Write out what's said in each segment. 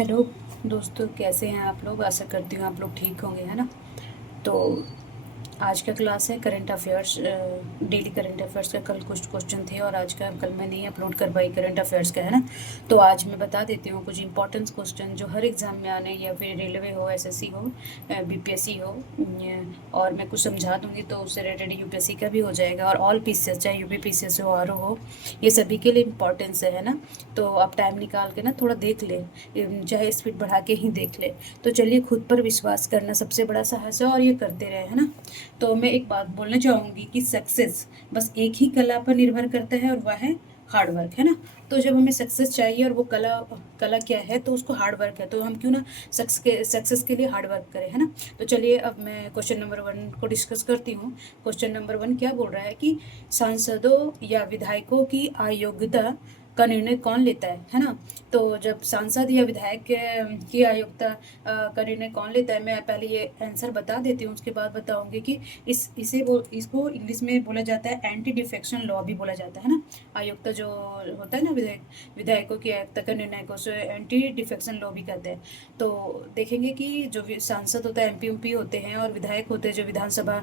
Hello दोस्तों, कैसे हैं आप लोग। आशा करती हूँ आप लोग ठीक होंगे, है ना। तो आज का क्लास है current affairs, daily current affairs का। कल कुछ क्वेश्चन थे और आज का कल मैं नहीं अपलोड कर पाई करंट अफेयर्स का, है ना। तो आज मैं बता देती हूँ कुछ इंपॉर्टेंट क्वेश्चन जो हर एग्जाम में आने, या फिर रेलवे हो, एसएससी हो, बीपीएससी हो। और मैं कुछ समझा दूंगी तो उससे रिलेटेड यूपीएससी का भी हो जाएगा, और ऑल पीसीएस, चाहे यूपी पीसीएस हो, आर हो, ये सभी के लिए इम्पोर्टेंस है ना। तो आप टाइम निकाल के ना थोड़ा देख ले, चाहे स्पीड बढ़ा के ही देख ले। तो चलिए, खुद पर विश्वास करना सबसे बड़ा साहस है, और ये करते रहे, है ना। तो मैं एक बात बोलना चाहूँगी कि सक्सेस बस एक ही कला पर निर्भर करता है, और वह है हार्ड वर्क, है ना। तो जब हमें सक्सेस चाहिए और वो कला कला क्या है, तो उसको हार्ड वर्क है, तो हम क्यों ना सक्सेस के लिए हार्ड वर्क करें, है ना। तो चलिए, अब मैं क्वेश्चन नंबर 1 को डिस्कस करती हूँ। क्वेश्चन नंबर 1 क्या बोल रहा है कि सांसदों या विधायकों की अयोग्यता का निर्णय कौन लेता है ना। तो जब सांसद या विधायक की अयोग्यता का निर्णय कौन लेता है, मैं पहले ये आंसर बता देती हूँ, उसके बाद बताऊंगी कि इसको इंग्लिश में बोला जाता है एंटी डिफेक्शन लॉ भी बोला जाता है ना। अयोग्यता जो होता है ना, विधायकों की अयोग्यता का निर्णय को एंटी डिफेक्शन लॉ भी कहते हैं। तो देखेंगे कि जो सांसद होता है, एमपी होते हैं, और विधायक होते हैं जो विधानसभा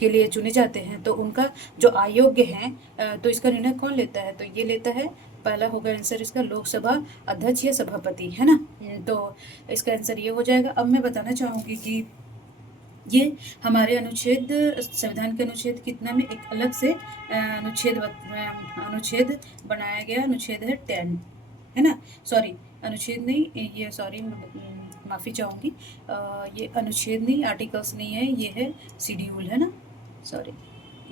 के लिए चुने जाते हैं, तो उनका जो अयोग्य है, तो इसका निर्णय कौन लेता है, तो ये लेता है, पहला होगा आंसर इसका लोकसभा अध्यक्ष या सभापति, है ना। तो इसका आंसर ये हो जाएगा। अब मैं बताना चाहूँगी कि ये हमारे अनुच्छेद, संविधान के अनुच्छेद कितना में एक अलग से अनुच्छेद बनाया गया, अनुच्छेद है 10, है ना। सॉरी, अनुच्छेद नहीं, ये सॉरी, माफ़ी चाहूँगी, ये अनुच्छेद नहीं, आर्टिकल्स नहीं है, ये है शेड्यूल, है ना। सॉरी,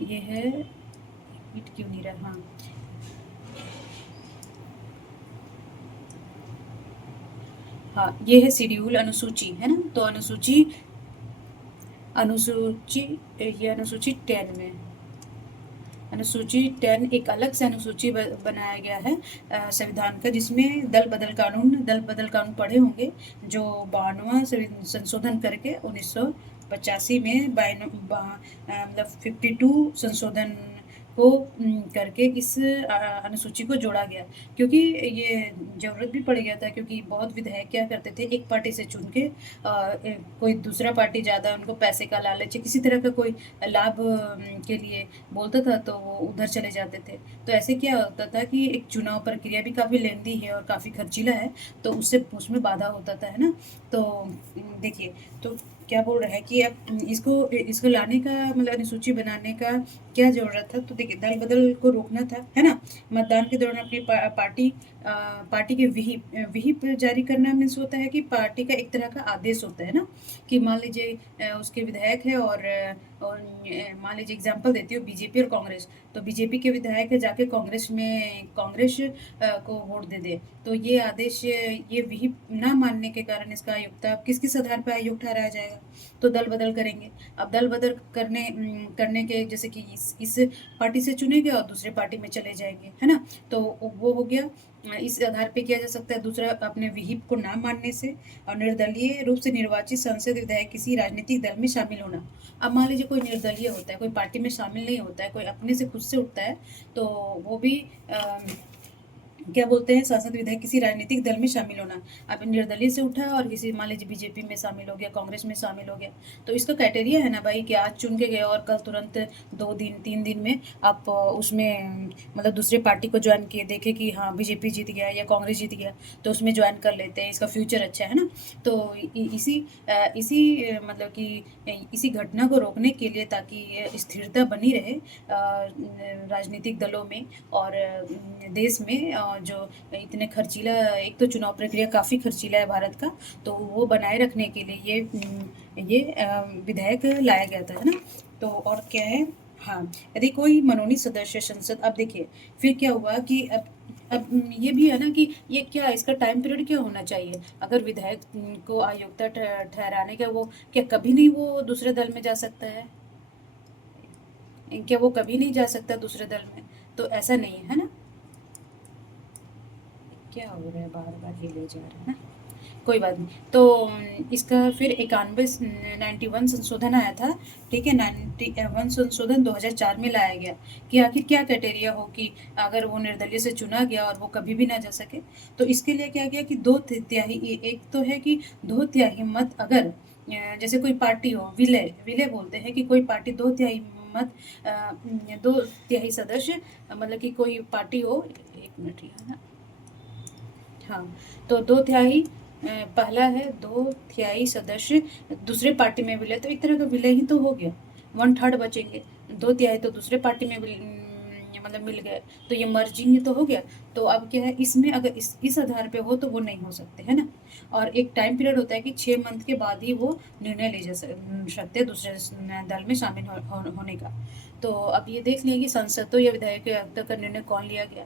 ये है, हिट क्यों नहीं रहा, हाँ हाँ, ये है शेड्यूल, अनुसूची, है ना। तो अनुसूची ये अनुसूची 10 में, अनुसूची 10 एक अलग से अनुसूची बनाया गया है संविधान का, जिसमें दल बदल कानून पढ़े होंगे, जो 92वां संशोधन करके 1985 में मतलब 52 संशोधन को करके इस अनुसूची को जोड़ा गया। क्योंकि ये ज़रूरत भी पड़ गया था, क्योंकि बहुत विधायक क्या करते थे, एक पार्टी से चुन के कोई दूसरा पार्टी ज़्यादा उनको पैसे का लालच या किसी तरह का कोई लाभ के लिए बोलता था, तो वो उधर चले जाते थे। तो ऐसे क्या होता था कि एक चुनाव प्रक्रिया भी काफ़ी लेंदी है और काफ़ी खर्चीला है, तो उससे उसमें बाधा होता था, है ना। तो देखिए, तो क्या बोल रहा है कि अब इसको इसको लाने का, मतलब अनुसूची बनाने का क्या ज़रूरत था, तो देखिए, दल बदल को रोकना था, है ना। मतदान के दौरान अपनी पार्टी के विहिप जारी करना मीन्स होता है कि पार्टी का एक तरह का आदेश होता है ना, कि मान लीजिए उसके विधायक है, और मान लीजिए एग्जांपल देती हूँ, बीजेपी और कांग्रेस, तो बीजेपी के विधायक जाके कांग्रेस को वोट दे दे, तो ये आदेश, ये विहिप ना मानने के कारण इसका अयोग्यता अब किस किस आधार पर अयोग्य ठहराया जाएगा, तो दल बदल करेंगे। अब दल बदल करने के, जैसे कि इस पार्टी से चुने गए और दूसरे पार्टी में चले जाएंगे, है ना। तो वो हो गया, इस आधार पे किया जा सकता है। दूसरा, अपने विहिप को ना मानने से, और निर्दलीय रूप से निर्वाचित संसद विधायक किसी राजनीतिक दल में शामिल होना। अब मान लीजिए कोई निर्दलीय होता है, कोई पार्टी में शामिल नहीं होता है, कोई अपने से खुद से उठता है, तो वो भी क्या बोलते हैं, सांसद विधायक किसी राजनीतिक दल में शामिल होना। अब निर्दलीय से उठा और किसी, मान लीजिए बीजेपी में शामिल हो गया, कांग्रेस में शामिल हो गया, तो इसका क्राइटेरिया है ना भाई, कि आज चुन के गए और कल तुरंत 2 दिन 3 दिन में आप उसमें, मतलब दूसरे पार्टी को ज्वाइन किए, देखे कि हाँ बीजेपी जीत गया या कांग्रेस जीत गया, तो उसमें ज्वाइन कर लेते हैं, इसका फ्यूचर अच्छा है ना। तो मतलब कि इसी घटना को रोकने के लिए, ताकि स्थिरता बनी रहे राजनीतिक दलों में और देश में, जो इतने खर्चीला, एक तो चुनाव प्रक्रिया काफ़ी खर्चीला है भारत का, तो वो बनाए रखने के लिए ये विधेयक लाया गया था, है ना। तो और क्या है, हाँ, यदि कोई मनोनीत सदस्य संसद, अब देखिए फिर क्या हुआ कि अब ये भी है ना कि ये क्या, इसका टाइम पीरियड क्या होना चाहिए, अगर विधायक को अयोग्यता ठहराने का, वो क्या कभी नहीं वो दूसरे दल में जा सकता है, क्या वो कभी नहीं जा सकता दूसरे दल में, तो ऐसा नहीं है ना। क्या हो रहा है, बार बार हिले जा रहा है ना। कोई बात नहीं। तो इसका फिर 91 संशोधन आया था, ठीक है। 91 संशोधन 2004 में लाया गया कि आखिर क्या क्राइटेरिया हो कि अगर वो निर्दलीय से चुना गया और वो कभी भी ना जा सके। तो इसके लिए क्या किया कि 2/3, एक तो है कि 2/3 मत अगर जैसे कोई पार्टी हो, विलय विलय बोलते हैं कि कोई पार्टी 2/3 मत 2/3 सदस्य, मतलब कि कोई पार्टी हो, एक मिनट है ना, हाँ, तो 2/3 पहला है 2/3 सदस्य दूसरे पार्टी में विलय, तो एक तरह का विलय ही तो हो गया, 1/3 बचेंगे, 2/3 तो दूसरे पार्टी में मतलब मिल गए, तो ये मर्जिंग तो हो गया। तो अब क्या है, इसमें अगर इस आधार पे हो तो वो नहीं हो सकते, है ना। और एक टाइम पीरियड होता है कि 6 मंथ के बाद ही वो निर्णय ले जा सकते हैं दूसरे दल में शामिल होने का। तो अब ये देख लिया कि सांसदों या विधायक के हक का निर्णय कौन लिया गया।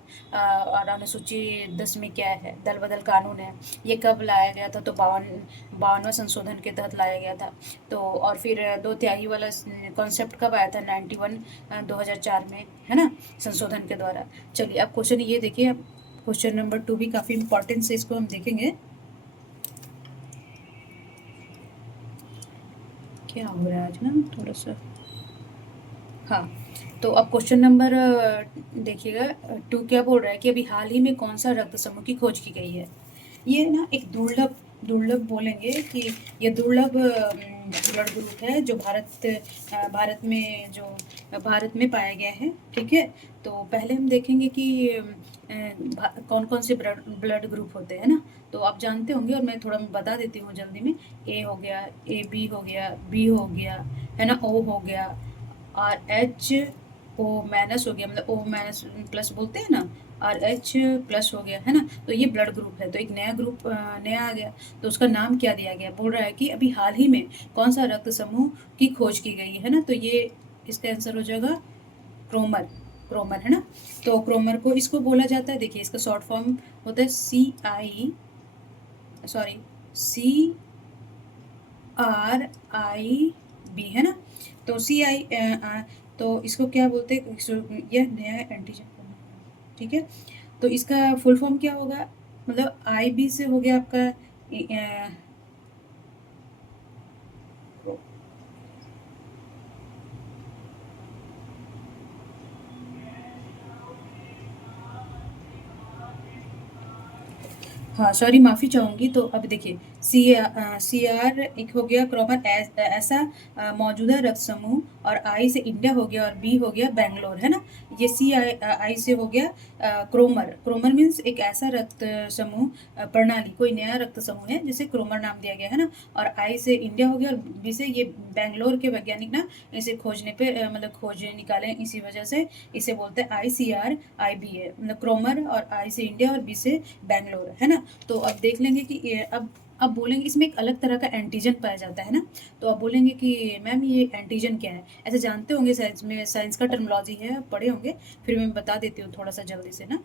और अनुसूची 10 में क्या है, दल बदल कानून है, ये कब लाया गया था, तो 52वां संशोधन के तहत लाया गया था। तो और फिर 2/3 वाला कॉन्सेप्ट कब आया था, 91 2004 में, है ना, संशोधन के द्वारा। चलिए अब क्वेश्चन ये देखिए, अब क्वेश्चन नंबर 2 भी काफ़ी इंपॉर्टेंट है, इसको हम देखेंगे। क्या हो रहा है आज ना थोड़ा सा, हाँ। तो अब क्वेश्चन नंबर देखिएगा 2 क्या बोल रहा है कि अभी हाल ही में कौन सा रक्त समूह की खोज की गई है। ये ना एक दुर्लभ दुर्लभ बोलेंगे कि ये दुर्लभ ब्लड ग्रुप है जो भारत में पाया गया है, ठीक है। तो पहले हम देखेंगे कि कौन कौन से ब्लड ग्रुप होते हैं ना, तो आप जानते होंगे और मैं थोड़ा बता देती हूँ जल्दी में। ए हो गया, ए बी हो गया, बी हो गया, है ना, ओ हो गया, और एच ओ माइनस हो गया, मतलब ओ माइनस प्लस बोलते हैं ना, और एच प्लस हो गया, है ना। तो ये ब्लड ग्रुप है, तो एक नया ग्रुप नया आ गया, तो उसका नाम क्या दिया गया, बोल रहा है कि अभी हाल ही में कौन सा रक्त समूह की खोज की गई है ना, तो ये इसका आंसर हो जाएगा क्रोमर, क्रोमर, है ना। तो क्रोमर को इसको बोला जाता है, देखिए इसका शॉर्ट फॉर्म होता है CRIB, है ना। तो तो इसको क्या बोलते हैं, यह नया एंटीजन, ठीक है। तो इसका फुल फॉर्म क्या होगा, मतलब IB से हो गया आपका हाँ, सॉरी, माफ़ी चाहूँगी। तो अब देखिए CR एक हो गया क्रोमर, ऐसा मौजूदा रक्त समूह, और I से इंडिया हो गया, और B हो गया बैंगलोर, है ना। ये I से हो गया क्रोमर, क्रोमर मीन्स एक ऐसा रक्त समूह प्रणाली, कोई नया रक्त समूह है जिसे क्रोमर नाम दिया गया, है ना। और I से इंडिया हो गया, और B से ये बैंगलोर के वैज्ञानिक ना इसे खोजने पे मतलब खोज निकाले, इसी वजह से इसे बोलते हैं ICRIB है, मतलब क्रोमर, और I से इंडिया और B से बैंगलोर, है ना। तो अब देख लेंगे कि अब बोलेंगे इसमें एक अलग तरह का एंटीजन पाया जाता है ना। तो अब बोलेंगे कि मैम ये एंटीजन क्या है, ऐसे जानते होंगे, साइंस में साइंस का टर्मिनोलॉजी है, आप पढ़े होंगे, फिर मैं बता देती हूँ थोड़ा सा जल्दी से ना।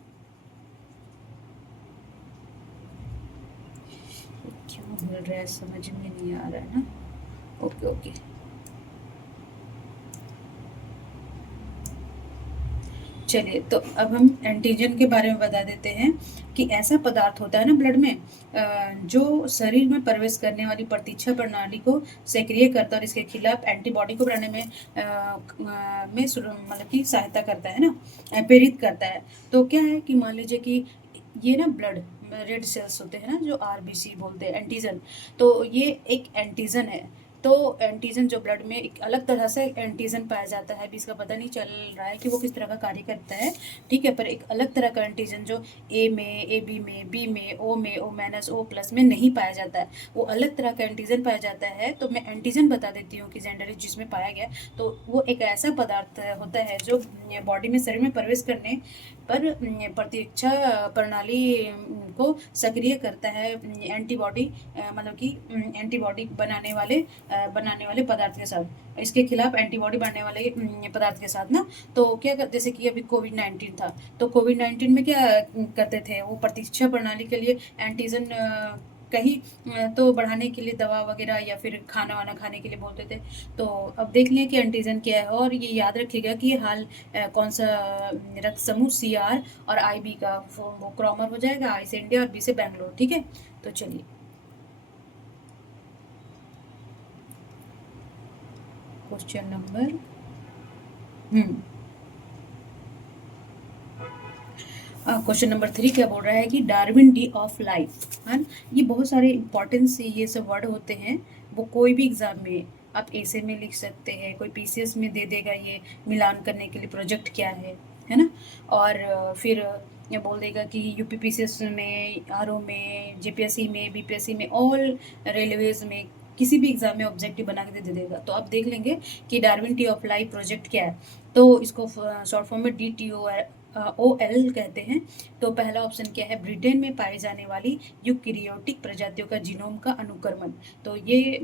क्यों मिल रहा है समझ में नहीं आ रहा है ना, ओके ओके। चलिए, तो अब हम एंटीजन के बारे में बता देते हैं कि ऐसा पदार्थ होता है ना ब्लड में जो शरीर में प्रवेश करने वाली प्रतीक्षा प्रणाली को सक्रिय करता है, और इसके खिलाफ एंटीबॉडी को बनाने मतलब कि सहायता करता है ना, प्रेरित करता है। तो क्या है कि मान लीजिए कि ये ना ब्लड रेड सेल्स होते हैं ना, जो RBC बोलते हैं, एंटीजन, तो ये एक एंटीजन है। तो एंटीजन जो ब्लड में एक अलग तरह से एंटीजन पाया जाता है, अभी इसका पता नहीं चल रहा है कि वो किस तरह का कार्य करता है, ठीक है। पर एक अलग तरह का एंटीजन जो A में, AB में, B में, O माइनस O प्लस में नहीं पाया जाता है, वो अलग तरह का एंटीजन पाया जाता है। तो मैं एंटीजन बता देती हूँ कि जेंडर जिसमें पाया गया, तो वो एक ऐसा पदार्थ होता है जो बॉडी में, शरीर में प्रवेश करने पर प्रतीक्षा प्रणाली को सक्रिय करता है, एंटीबॉडी मतलब कि एंटीबॉडी बनाने वाले पदार्थ के साथ, इसके खिलाफ एंटीबॉडी बनाने वाले पदार्थ के साथ ना। तो क्या जैसे कि अभी कोविड-19 था, तो कोविड-19 में क्या करते थे, वो प्रतीक्षा प्रणाली के लिए एंटीजन कहीं तो बढ़ाने के लिए दवा वगैरह या फिर खाना वाना खाने के लिए बोलते थे। तो अब देख लें कि एंटीजन क्या है, और ये याद रखिएगा कि ये कौन सा रक्त समूह CR और IB का, वो क्रोमर हो जाएगा, I से इंडिया और B से बैंगलोर, ठीक है। तो चलिए क्वेश्चन नंबर क्वेश्चन नंबर 3 क्या बोल रहा है कि डार्विन डी ऑफ लाइफ है ना। ये बहुत सारे इंपॉर्टेंस ये सब वर्ड होते हैं, वो कोई भी एग्जाम में आप ऐसे में लिख सकते हैं, कोई पीसीएस में दे देगा ये मिलान करने के लिए प्रोजेक्ट क्या है ना। और फिर ये बोल देगा कि यूपीपीसीएस में, आरओ में, जेपीएससी में, बीपीएससी में, ऑल रेलवेज में किसी भी एग्जाम में ऑब्जेक्टिव बना के दे देगा। तो आप देख लेंगे कि Darwin T of life project क्या है। तो इसको शॉर्ट फॉर्म में DTOL कहते हैं। तो पहला ऑप्शन क्या है, ब्रिटेन में पाई जाने वाली यूकैरियोटिक प्रजातियों का जीनोम का अनुक्रमण। तो ये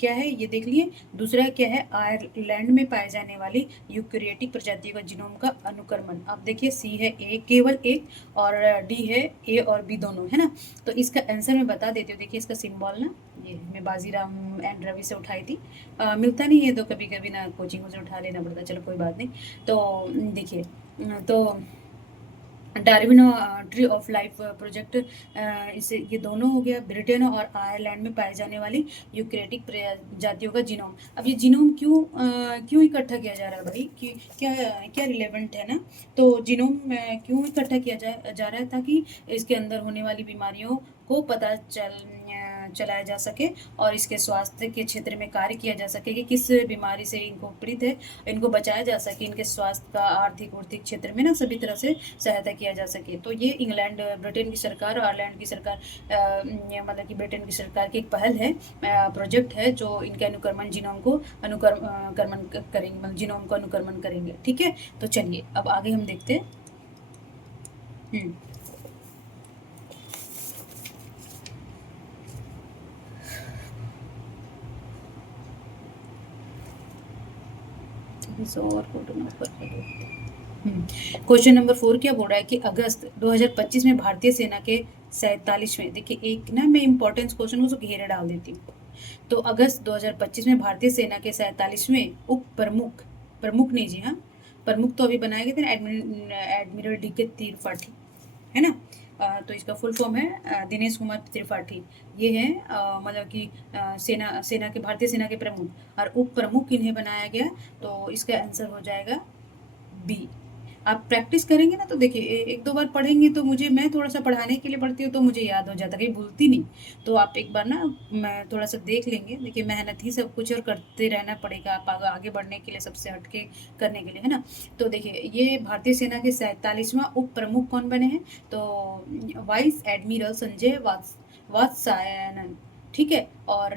क्या है ये देख लिए। दूसरा क्या है, आयरलैंड में पाए जाने वाली यूकैरियोटिक प्रजातियों का जीनोम का अनुक्रमण। अब देखिए सी है ए, केवल एक, और डी है ए और बी दोनों, है ना। तो इसका आंसर मैं बता देती हूँ। देखिए इसका सिंबल ना, ये मैं बाजीराम एंड रवि से उठाई थी। मिलता नहीं है तो कभी कभी ना कोचिंग से उठा लेना पड़ता, चलो कोई बात नहीं। तो देखिए, तो Darwin tree of life project, इसे ये दोनों हो गया, ब्रिटेन और आयरलैंड में पाए जाने वाली यूकैरियोटिक प्रजातियों का जीनोम। अब ये जीनोम क्यों इकट्ठा किया जा रहा है भाई, कि क्या क्या रिलेवेंट है ना। तो जीनोम क्यों इकट्ठा किया जा रहा है, ताकि इसके अंदर होने वाली बीमारियों को पता चलाया जा सके और इसके स्वास्थ्य के क्षेत्र में कार्य किया जा सके कि किस बीमारी से इनको पीड़ित है, इनको बचाया जा सके, इनके स्वास्थ्य का आर्थिक क्षेत्र में ना सभी तरह से सहायता किया जा सके। तो ये इंग्लैंड, ब्रिटेन की सरकार और आयरलैंड की सरकार, मतलब कि ब्रिटेन की सरकार की एक पहल है, प्रोजेक्ट है, जो इनके अनुक्रमण जीनोम को अनुक्रमण करेंगे, मतलब जीनोम को अनुक्रमण करेंगे। ठीक है, तो चलिए अब आगे हम देखते हैं। क्वेश्चन नंबर 4 क्या बोल रहा है कि अगस्त 2025 में भारतीय सेना के 47वें, देखिए एक ना मैं इंपॉर्टेंस क्वेश्चन को घेरे डाल देती हूँ। तो अगस्त 2025 में भारतीय सेना के 47वें उप प्रमुख नहीं जी, हाँ प्रमुख तो अभी बनाए गए थे एडमिरल DK त्रिपाठी, है ना। तो इसका फुल फॉर्म है दिनेश कुमार त्रिपाठी। ये है मतलब कि सेना के, भारतीय सेना के प्रमुख, और उप प्रमुख इन्हें बनाया गया। तो इसका आंसर हो जाएगा बी। आप प्रैक्टिस करेंगे ना तो देखिए एक दो बार पढ़ेंगे, तो मैं थोड़ा सा पढ़ाने के लिए पढ़ती हूँ तो मुझे याद हो जाता है, कहीं भूलती नहीं। तो आप एक बार ना मैं थोड़ा सा देख लेंगे। देखिए मेहनत ही सब कुछ, और करते रहना पड़ेगा आप आगे बढ़ने के लिए, सबसे हटके करने के लिए, है ना। तो देखिए ये भारतीय सेना के 47वां उप प्रमुख कौन बने हैं, तो वाइस एडमिरल संजय वात्सायनन। ठीक है, और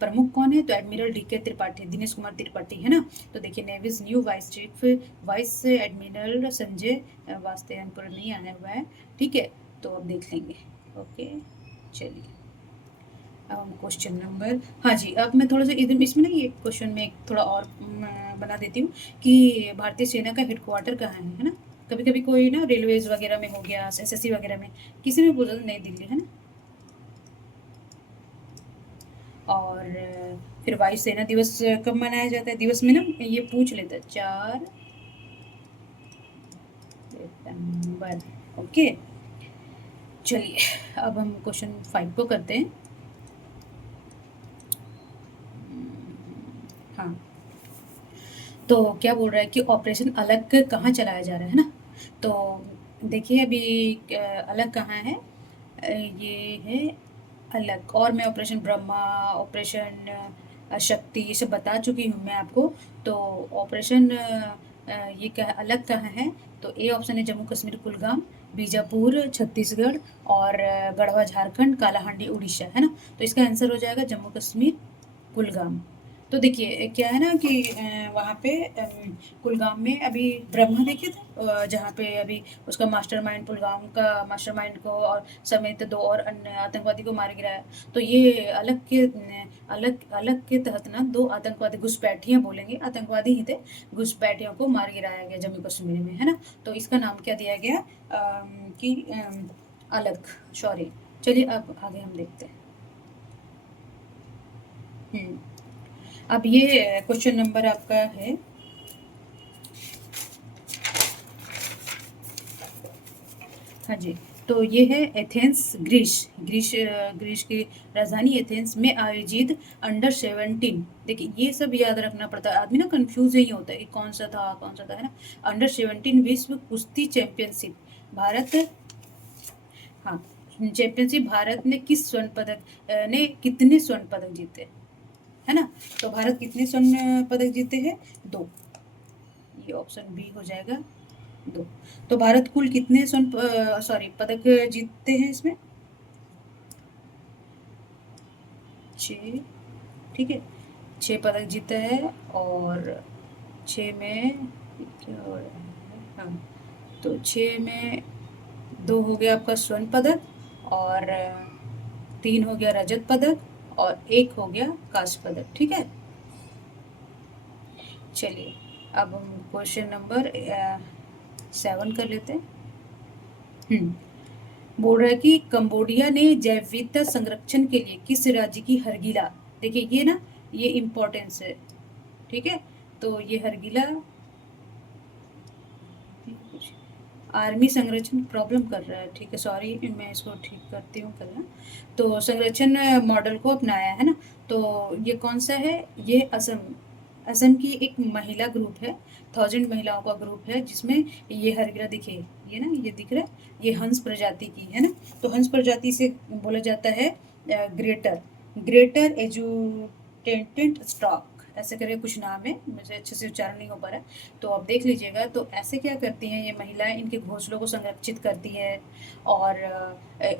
प्रमुख कौन है, तो एडमिरल DK त्रिपाठी, दिनेश कुमार त्रिपाठी, है ना। तो देखिए navy's new vice admiral Sanjay Vatsayanpur नहीं आया हुआ है। ठीक है, तो अब देख लेंगे। ओके चलिए, अब हम क्वेश्चन नंबर, हाँ जी, अब मैं थोड़ा सा इधर इसमें ना ये क्वेश्चन में थोड़ा और बना देती हूँ कि भारतीय सेना का हेडक्वार्टर कहाँ है ना। कभी कभी कोई ना रेलवेज वगैरह में हो गया, SSC वगैरह में, किसी में बोला नई दिल्ली, है ना। और फिर वायु सेना दिवस कब मनाया जाता है, दिवस में ना ये पूछ लेता है 4 सितंबर। ओके चलिए, अब हम क्वेश्चन 5 को करते हैं। हाँ, तो क्या बोल रहा है कि ऑपरेशन अलग कहाँ चलाया जा रहा है ना। तो देखिए अभी अलग कहाँ है, ये है अलग, और मैं ऑपरेशन ब्रह्मा, ऑपरेशन शक्ति, ये सब बता चुकी हूँ मैं आपको। तो ऑपरेशन ये क्या अलग कहाँ है, तो ए ऑप्शन है जम्मू कश्मीर कुलगाम, बीजापुर छत्तीसगढ़, और गढ़वा झारखंड, कालाहांडी उड़ीसा, है ना। तो इसका आंसर हो जाएगा जम्मू कश्मीर कुलगाम। तो देखिए क्या है ना कि वहाँ पे कुलगाम में अभी ब्रह्मा देखे थे, जहाँ पे अभी उसका मास्टरमाइंड, कुलगाम का मास्टरमाइंड को और समेत 2 और अन्य आतंकवादी को मार गिराया। तो ये अलग के तहत ना 2 आतंकवादी, घुसपैठियाँ बोलेंगे, आतंकवादी ही थे, घुसपैठियों को मार गिराया गया जम्मू कश्मीर में, है ना। तो इसका नाम क्या दिया गया कि अलग, सॉरी। चलिए अब आगे हम देखते हैं। अब ये क्वेश्चन नंबर आपका है, हाँ जी, तो ये है एथेंस, ग्रीस की राजधानी एथेंस में आयोजित अंडर 17। देखिए ये सब याद रखना पड़ता है, आदमी ना कंफ्यूज यही होता है कि कौन सा था है ना। अंडर 17 विश्व कुश्ती चैंपियनशिप भारत, हाँ चैंपियनशिप भारत ने किस स्वर्ण पदक ने कितने स्वर्ण पदक जीते, है ना। तो भारत कितने स्वर्ण पदक जीते हैं, 2। ये ऑप्शन बी हो जाएगा, 2। तो भारत कुल कितने पदक जीतते हैं इसमें, 6। ठीक है, 6 पदक जीता है। और 6 में क्या हो रहा है, हाँ तो 6 में 2 हो गया आपका स्वर्ण पदक, और 3 हो गया रजत पदक, और 1 हो गया कांस्य पदक। ठीक है, चलिए अब हम क्वेश्चन नंबर 7 कर लेते हैं। बोल रहा है कि कंबोडिया ने जैव विविधता संरक्षण के लिए किस राज्य की हरगिला, देखिए ये ना, ये इम्पोर्टेंस है। ठीक है, तो ये हरगिला आर्मी संरक्षण प्रॉब्लम कर रहा है। ठीक है, सॉरी मैं इसको ठीक करती हूँ कल ना। तो संरक्षण मॉडल को अपनाया है ना। तो ये कौन सा है, ये असम, असम की एक महिला ग्रुप है, 1000 महिलाओं का ग्रुप है, जिसमें ये हरगिरा दिखे, ये ना ये दिख रहा है, ये हंस प्रजाति की है ना। तो हंस प्रजाति से बोला जाता है ग्रेटर ग्रेटर एजुटेंटेड स्टॉक, ऐसे करके कुछ नाम है, मुझे अच्छे से उच्चारण नहीं हो पा रहा है, तो आप देख लीजिएगा। तो ऐसे क्या करती हैं ये महिलाएं, इनके घोंसलों को संरक्षित करती है, और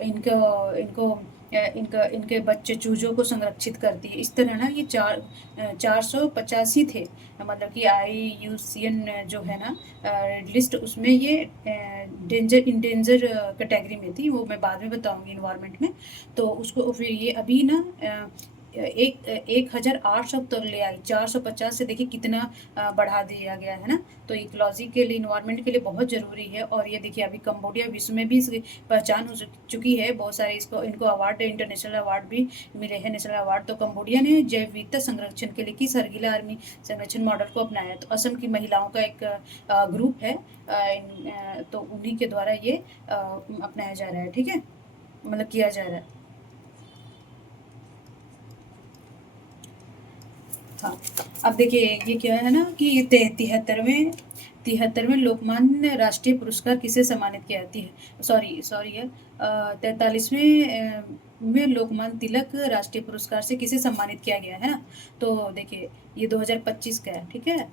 इनको इनको इनका इनके बच्चे चूजों को संरक्षित करती है। इस तरह ना ये 485 थे, मतलब कि IUCN जो है ना लिस्ट, उसमें ये इंडेंजर कैटेगरी में थी, वो मैं बाद में बताऊंगी इन्वायरमेंट में। तो उसको फिर ये अभी ना 1800 तक ले आई, 450 से देखिए कितना बढ़ा दिया गया है ना। तो इकोलॉजी के लिए, इन्वायरमेंट के लिए बहुत ज़रूरी है। और ये देखिए अभी कंबोडिया विश्व में भी इसकी पहचान हो चुकी है, बहुत सारे इनको अवार्ड, इंटरनेशनल अवार्ड भी मिले हैं, नेशनल अवार्ड। तो कंबोडिया ने जैव विविधता संरक्षण के लिए किस हरगिला आर्मी संरक्षण मॉडल को अपनाया, तो असम की महिलाओं का एक ग्रुप है, तो उन्हीं के द्वारा ये अपनाया जा रहा है। ठीक है, मतलब किया जा रहा है। हाँ, अब देखिए ये क्या है ना कि 73वें लोकमान्य राष्ट्रीय पुरस्कार किसे सम्मानित किया जाती है, सॉरी है 43वें में लोकमान्य तिलक राष्ट्रीय पुरस्कार से किसे सम्मानित किया गया है ना। तो देखिए ये 2025 का है। ठीक है,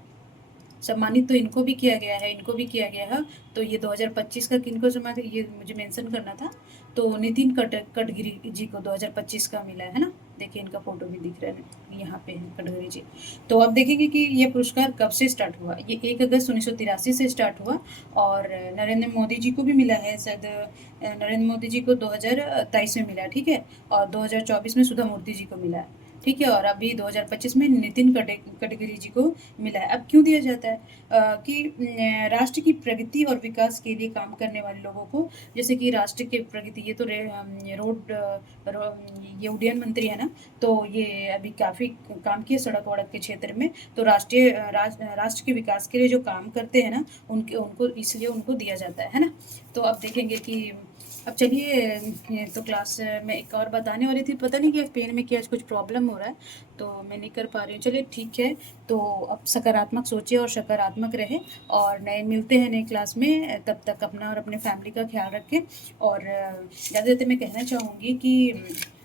सम्मानित तो इनको भी किया गया है, इनको भी किया गया है। तो ये 2025 का किनको सम्मानित, ये मुझे मेंशन करना था। तो नितिन कटगिरी जी को 2025 का मिला है ना। देखिए इनका फोटो भी दिख रहा है, यहाँ पे है कटगिरी जी। तो आप देखेंगे कि ये पुरस्कार कब से स्टार्ट हुआ, ये 1 अगस्त 1983 से स्टार्ट हुआ। और नरेंद्र मोदी जी को भी मिला है शायद, नरेंद्र मोदी जी को 2023 में मिला। ठीक है, और 2024 में सुधा मूर्ति जी को मिला है। ठीक है, और अभी 2025 में नितिन गडकरी जी को मिला है। अब क्यों दिया जाता है कि राष्ट्र की प्रगति और विकास के लिए काम करने वाले लोगों को, जैसे कि राष्ट्र की प्रगति, ये तो ये उड्डयन मंत्री है ना, तो ये अभी काफ़ी काम किए सड़क वड़क के क्षेत्र में। तो राष्ट्र के विकास के लिए जो काम करते हैं ना, उनको इसलिए उनको दिया जाता है ना। तो अब देखेंगे कि अब चलिए, ये तो क्लास में एक और बताने वाली थी, पता नहीं कि पेन में क्या कुछ प्रॉब्लम हो रहा है, तो मैं नहीं कर पा रही हूँ। चलिए ठीक है, तो अब सकारात्मक सोचिए और सकारात्मक रहे, और नए मिलते हैं नई क्लास में। तब तक अपना और अपने फैमिली का ख्याल रखें। और ज़्यादा देते मैं कहना चाहूँगी कि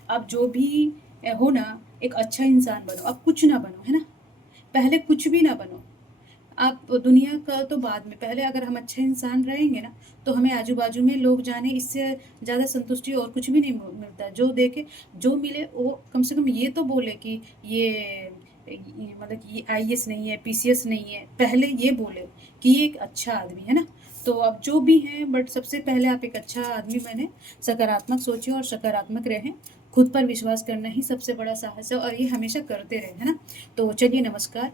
आप जो भी हो ना, एक अच्छा इंसान बनो, अब कुछ ना बनो, है ना। पहले कुछ भी ना बनो आप, दुनिया का तो बाद में, पहले अगर हम अच्छे इंसान रहेंगे ना, तो हमें आजू बाजू में लोग जाने, इससे ज़्यादा संतुष्टि और कुछ भी नहीं मिलता। जो देखे, जो मिले, वो कम से कम ये तो बोले कि मतलब कि ये IAS नहीं है, PCS नहीं है, पहले ये बोले कि ये एक अच्छा आदमी है ना। तो अब जो भी हैं, बट सबसे पहले आप एक अच्छा आदमी बने, सकारात्मक सोचिए और सकारात्मक रहें। खुद पर विश्वास करना ही सबसे बड़ा साहस है, और ये हमेशा करते रहें, है ना। तो चलिए, नमस्कार।